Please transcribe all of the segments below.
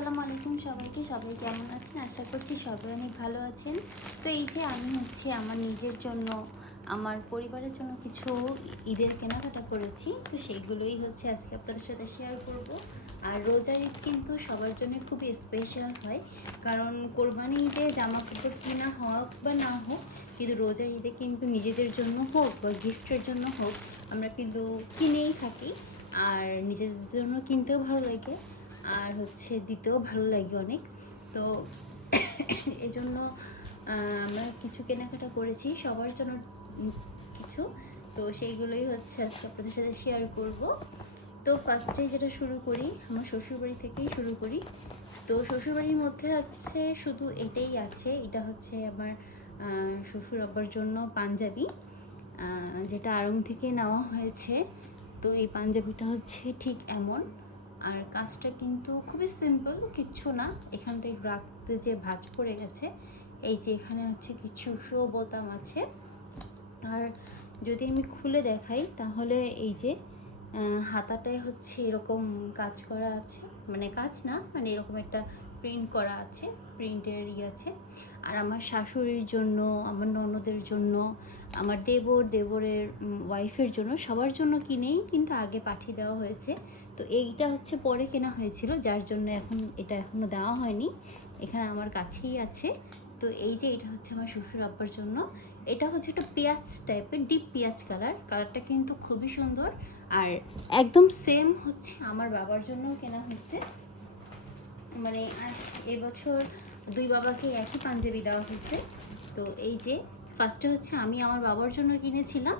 আসসালামু আলাইকুম সবাইকে। সবাই কেমন আছেন? আশা করছি সবাই অনেক ভালো আছেন। তো এই যে আমি আমার নিজের জন্য, আমার পরিবারের জন্য কিছু ঈদের কেনাকাটা করেছি। তো সেইগুলোই আজকে আপনাদের সাথে শেয়ার করব। আর রোজার ঈদ কিন্তু সবার জন্য খুবই স্পেশাল হয়, কারণ কোরবানি ঈদে জামা কাপড় কেনা হোক বা না হোক, কিন্তু রোজার ঈদে কিন্তু নিজেদের জন্য হোক বা গিফটের জন্য হোক, আমরা কিন্তু কিনেই থাকি। আর নিজেদের জন্য কিনতেও ভালো লাগে, আর দিতেও ভালো লাগে অনেক। তো এই জন্য আমরা কিছু কেনাকাটা করেছি সবার জন্য কিছু। তো সেইগুলোই আজকে আপনাদের সাথে শেয়ার করব। তো ফার্স্টে যেটা শুরু করি, আমার শ্বশুরবাড়ি থেকেই শুরু করি। তো শ্বশুরবাড়ির মধ্যে শুধু এটাই আছে, এটা আমার শ্বশুর আব্বার জন্য পাঞ্জাবি, যেটা আড়ং থেকে নেওয়া হয়েছে। তো এই পাঞ্জাবিটা ঠিক এমন, আর কাজটা কিন্তু খুবই সিম্পল, কিচ্ছু না। এখানটায় রাখতে যে ভাঁজ পড়ে গেছে, এই যে এখানে কিছু শো বোতাম আছে। আর যদি আমি খুলে দেখাই তাহলে এই যে হাতাটায় এরকম কাজ করা আছে, মানে কাজ না, মানে এরকম একটা প্রিন্ট করা আছে, প্রিন্টের আছে। আর আমার শাশুড়ির জন্য, আমার ননদের জন্য, আমার দেবরের ওয়াইফের জন্য, সবার জন্য কিনেই কিন্তু আগে পাঠিয়ে দেওয়া হয়েছে। তো এইটা পরে কেনা হয়েছিল, যার জন্য এটা এখনও দেওয়া হয়নি, এখানে আমার কাছেই আছে। তো এই যে এটা আমার শ্বশুর আব্বার জন্য। এটা একটা পেঁয়াজ টাইপের, ডিপ পেঁয়াজ কালারটা কিন্তু খুবই সুন্দর। আর একদম সেম আমার বাবার জন্যও কেনা হয়েছে, মানে এবছর দুই বাবাকে একই পাঞ্জাবি দেওয়া হয়েছে। তো এই যে ফার্স্টে আমি আমার বাবার জন্য কিনেছিলাম।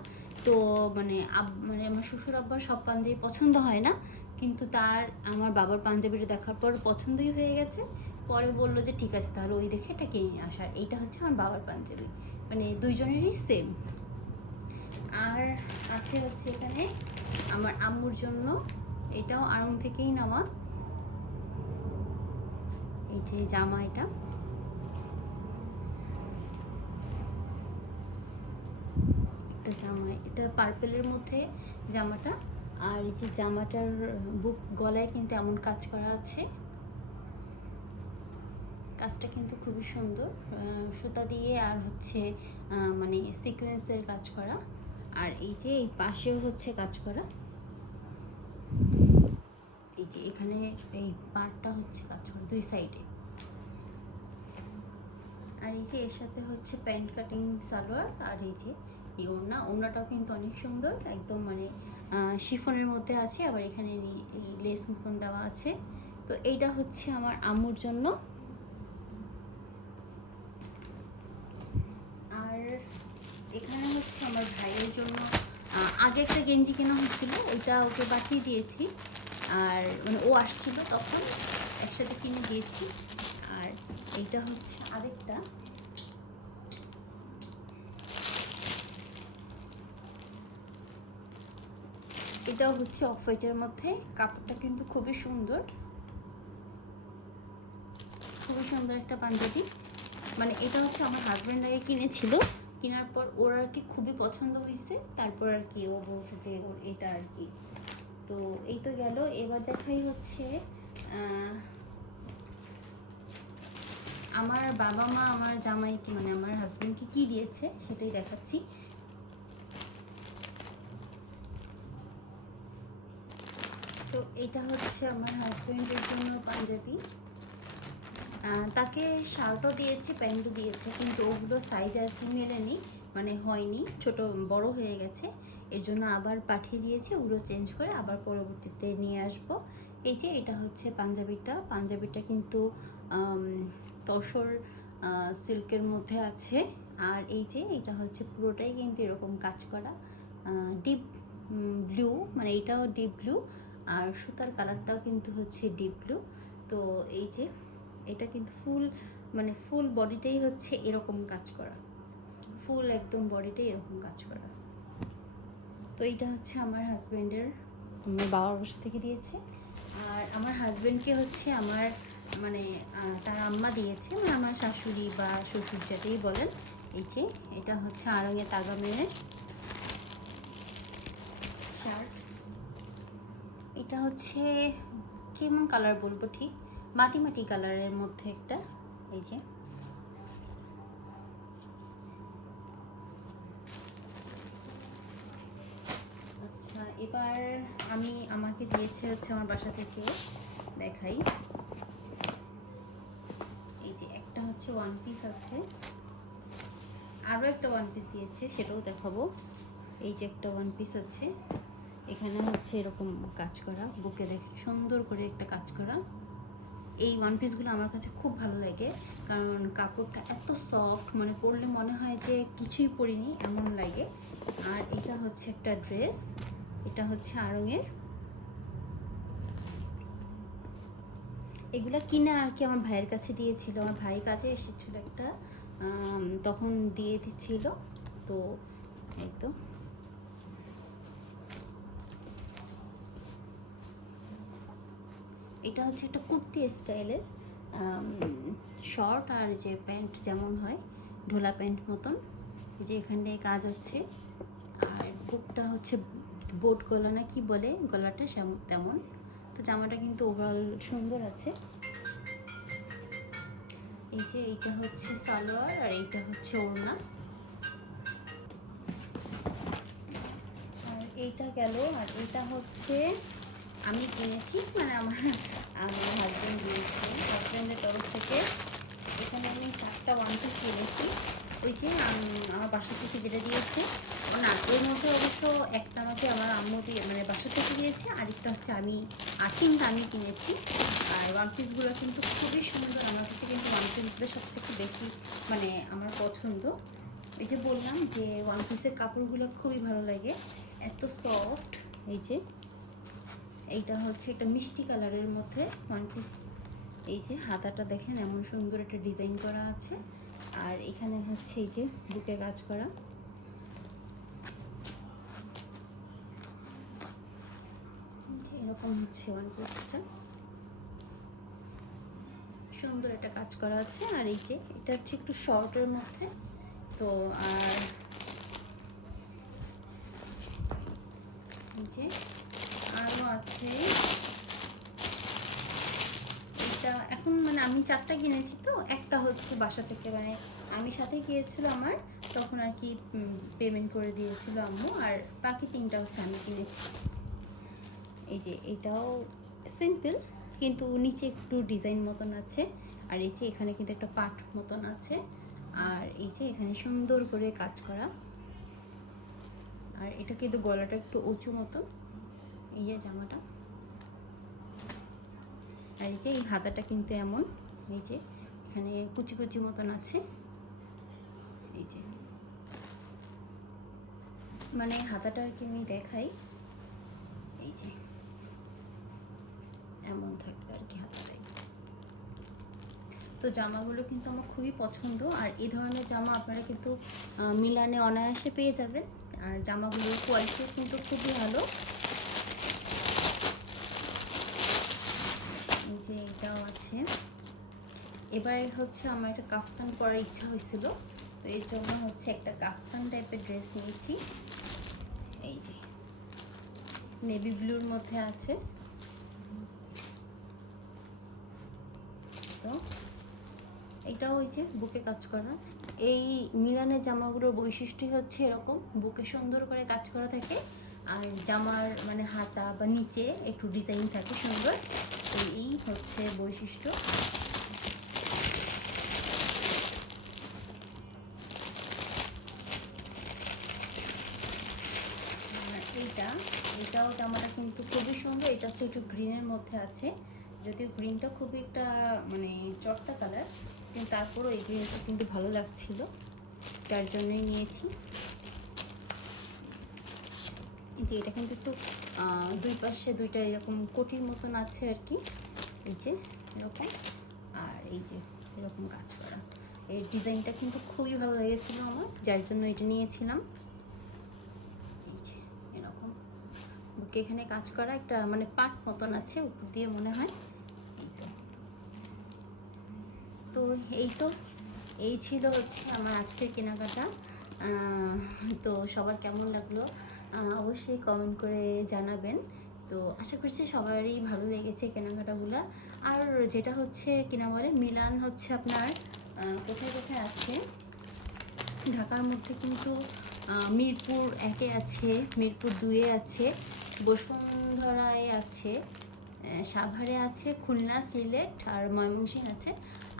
তো মানে আমার শ্বশুর আব্বার সব পাঞ্জাবি পছন্দ হয় না, কিন্তু তার আমার বাবার পাঞ্জাবিটা দেখার পর পছন্দই হয়ে গেছে। পরে বললো যে ঠিক আছে, তাহলে ওই দেখে এটা কিনে নিয়ে আসার। এইটা আমার বাবার পাঞ্জাবি, মানে দুইজনেরই সেম। আর এখানে আমার আম্মুর জন্য, এটাও আড়ং থেকেই নেওয়া। এই যে জামা, এটা জামা, এটা পার্পেলের মধ্যে জামাটা। আর এই যে জামাটার বুক গলায় কিন্তু এমন কাজ করা আছে, কাজটা কিন্তু খুবই সুন্দর, সুতা দিয়ে আর মানে সিকোয়েন্সের কাজ করা। আর এই যে এই পাশেও কাজ করা, এই যে এখানে এই পার্টটা কাজ করা দুই সাইডে। আর এই যে এর সাথে প্যান্ট কাটিং সালোয়ার। আর এই যে এই ওড়নাটাও কিন্তু অনেক সুন্দর, একদম মানে শিফনের মধ্যে আছে, আবার এখানে লেস মতন দেওয়া আছে। তো এইটা আমার আম্মুর জন্য। আর এখানে আমার ভাইয়ের জন্য আগে একটা গেঞ্জি কেনা হচ্ছিল, ওইটা ওকে পাঠিয়ে দিয়েছি। আর মানে ও আসছিল তখন একসাথে কিনে দিয়েছি। আর এইটা আরেকটা, এটাও অফ হোয়াইটের মধ্যে, কাপড়টা কিন্তু খুবই সুন্দর, খুবই সুন্দর একটা পাঞ্জাবি। মানে এটা আমার হাজব্যান্ড আগে কিনেছিল, কেনার পর ওর খুবই পছন্দ হয়েছে। তারপর ও বলছে যে ওর এটা তো এই তো গেল। এবার দেখাই আমার বাবা মা আমার জামাইকে, মানে আমার হাজব্যান্ডকে কি দিয়েছে সেটাই দেখাচ্ছি। তো এটা আমার হাজব্যান্ডের জন্য পাঞ্জাবি। তাকে শার্টও দিয়েছে, প্যান্টও দিয়েছে, কিন্তু ওগুলো সাইজ আর কি মেলেনি, মানে হয়নি, ছোট বড় হয়ে গেছে। এর জন্য আবার পাঠিয়ে দিয়েছে, ওগুলো চেঞ্জ করে আবার পরবর্তীতে নিয়ে আসব। এই যে এটা পাঞ্জাবিটা কিন্তু তসর সিল্কের মধ্যে আছে। আর এই যে এটা পুরোটাই কিন্তু এরকম কাজ করা, ডিপ ব্লু, মানে এটাও ডিপ ব্লু, আর সুতার কালারটাও কিন্তু ডিপ ব্লু। তো এই যে এটা কিন্তু ফুল বডিটাই এরকম কাজ করা, ফুল একদম বডিটাই এরকম কাজ করা। তো এইটা আমার হাজব্যান্ডের, আমার বাবার বাসা থেকে দিয়েছে। আর আমার হাজব্যান্ডকে আমার মানে তার আম্মা দিয়েছে, মানে আমার শাশুড়ি বা শ্বশুর যেটাই বলেন। এই যে এটা আড়ঙে তাগা মেরে শার্ট। এটা কেমন কালার বলবো ঠিক, মাটি মাটি কালারের মধ্যে একটা, এই যে আচ্ছা এবার আমাকে দিয়েছে হচ্ছে আমার বাসা থেকে, দেখাই। এই যে একটা হচ্ছে ওয়ান পিস আছে, আরও একটা ওয়ান পিস দিয়েছে, সেটাও দেখাবো। এই যে একটা ওয়ান পিস আছে, এখানে হচ্ছে এরকম কাজ করা, বুকে দেখে সুন্দর করে একটা কাজ করা। এই ওয়ান পিসগুলো আমার কাছে খুব ভালো লাগে, কারণ কাপড়টা এত সফট, মানে পরলে মনে হয় যে কিছুই পরিনি এমন লাগে। আর এটা হচ্ছে একটা ড্রেস, এটা হচ্ছে আড়ংয়ের। এগুলা কিনা আর কি আমার ভাইয়ের কাছে দিয়েছিল, আমার ভাই কাজে এসেছিল একটা, তখন দিয়ে দিচ্ছিল। তো এই তো এটা হচ্ছে একটা কুর্তি স্টাইলের শর্ট, আর যে প্যান্ট যেমন হয় ঢোলা প্যান্ট মতন, যে এখানে কাজ আছে। আর বুকটা হচ্ছে বোট গলা না কি বলে, গলাটা তেমন। তো জামাটা কিন্তু ওভারঅল সুন্দর আছে। এই যে এইটা হচ্ছে সালোয়ার, আর এইটা হচ্ছে ওড়না। আর এইটা গেল, আর এটা হচ্ছে আমি কিনেছি, মানে আমার হাজব্যান্ড দিয়েছি, হাজব্যান্ডের তরফ থেকে। এখানে আমি 4টা ওয়ান পিস কিনেছি, ওই যে আমার বাসা থেকে যেটা দিয়েছে। না, এর মধ্যে অবশ্য একটা আমাকে আমার আম্মু দিয়ে, মানে বাসা থেকে দিয়েছে, আরেকটা হচ্ছে আমি 3টা আমি কিনেছি। আর ওয়ান পিসগুলো কিন্তু খুবই সুন্দর, আমার কাছে কিন্তু ওয়ান পিসগুলো সবথেকে বেশি মানে আমার পছন্দ। এই যে বললাম যে ওয়ান পিসের কাপড়গুলো খুবই ভালো লাগে, এত সফট। এই যে এইটা হচ্ছে একটা মিষ্টি কালারের মধ্যে ওয়ান পিস। এই যে হাতাটা দেখেন এমন সুন্দর একটা ডিজাইন করা আছে, আর এখানে হচ্ছে এই যে বুকে কাজ করা। এরকম হচ্ছে ওয়ান পিসটা, সুন্দর একটা কাজ করা আছে। আর এই যে এটা হচ্ছে একটু শর্টের মধ্যে। তো আর এই যে আরও আছে, এটা এখন মানে আমি 4টা কিনেছি, তো একটা হচ্ছে বাসা থেকে, মানে আমি সাথে গিয়েছিল আমার, তখন আর কি পেমেন্ট করে দিয়েছিল আম্মু, আর বাকি 3টা হচ্ছে আমি কিনেছি। এই যে এটাও সিম্পল, কিন্তু নিচে একটু ডিজাইন মতন আছে, আর এই যে এখানে কিন্তু একটা পাট মতন আছে, আর এই যে এখানে সুন্দর করে কাজ করা। আর এটা কিন্তু গলাটা একটু উঁচু মতন, এই যে জামাটা। আর এই যে এই হাতাটা কিন্তু এমন, এই যে এখানে কুচি কুচি মতন আছে। এই যে মানে হাতাটা আর কি আমি দেখাই, এই যে এমন থাকবে আর কি হাতাটাই। তো জামাগুলো কিন্তু আমার খুবই পছন্দ, আর এই ধরনের জামা আপনারা কিন্তু মিলানে অনায়াসে পেয়ে যাবেন, আর জামাগুলোর কোয়ালিটি কিন্তু খুবই ভালো। এই যে এটাও আছে। এবারে হচ্ছে আমার একটা কাফতান পরার ইচ্ছা হয়েছিল, তো এর জন্য হচ্ছে একটা কাফতান টাইপের ড্রেস নিয়েছি। এই যে নেভি ব্লুর মধ্যে আছে। তো এটাও ওই যে বুকে কাজ করা। এই মিলানের জামাগুলোর বৈশিষ্ট্যই হচ্ছে এরকম, বুকে সুন্দর করে কাজ করা থাকে, আর জামার মানে হাতা বা নিচে একটু ডিজাইন থাকে সুন্দর। তো এই হচ্ছে বৈশিষ্ট্য। এটাও জামাটা কিন্তু খুবই সুন্দর, এটা হচ্ছে একটু গ্রিনের মধ্যে আছে, যদিও গ্রিনটা খুবই একটা মানে চটটা কালার, কিন্তু তারপরও এই গ্রিনটা কিন্তু ভালো লাগছিল, যার জন্যই নিয়েছি। যে এটা কিন্তু একটু দুই পাশে দুইটা এরকম কোটির মতন আছে আর কি, এই যে এরকম, আর এই যে এরকম কাজ করা। এই ডিজাইনটা কিন্তু খুবই ভালো লেগেছিল আমার, যার জন্য এটা নিয়েছিলাম। এই যে এরকম বুকে এখানে কাজ করা একটা মানে পাট মতন আছে উপর দিয়ে মনে হয়। তো এই ছিল হচ্ছে আমার আজকের কেনাকাটা। তো সবার কেমন লাগলো অবশ্যই কমেন্ট করে জানাবেন। তো আশা করছি সবারই ভালো লেগেছে কেনাকাটাগুলো। আর যেটা হচ্ছে কিনা বলে মিলান হচ্ছে আপনার কোথায় কোথায় আছে, ঢাকার মধ্যে কিন্তু মিরপুর 1-এ আছে, মিরপুর 2-এ আছে, বসুন্ধরায় আছে, সাভারে আছে, খুলনা, সিলেট আর ময়মনসিংহ আছে।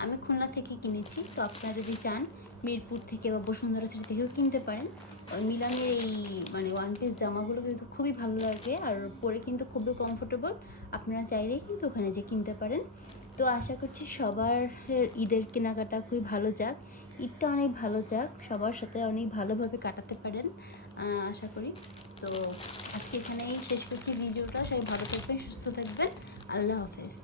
আমি খুলনা থেকে কিনেছি, তো আপনারা যদি চান মিরপুর থেকে বা বসুন্ধরা সিটি থেকেও কিনতে পারেন। ওই মিলানের এই মানে ওয়ান পিস জামাগুলো কিন্তু খুবই ভালো লাগে আর পরে কিন্তু খুবই কমফোর্টেবল। আপনারা চাইলেই কিন্তু ওখানে যে কিনতে পারেন। তো আশা করছি সবার ঈদের কেনাকাটা খুবই ভালো যাক, ঈদটা অনেক ভালো যাক, সবার সাথে অনেক ভালোভাবে কাটাতে পারেন আশা করি। তো আজকে এখানেই শেষ করছি ভিডিওটা। সবাই ভালো থাকবেন, সুস্থ থাকবেন, আল্লাহ হাফেজ।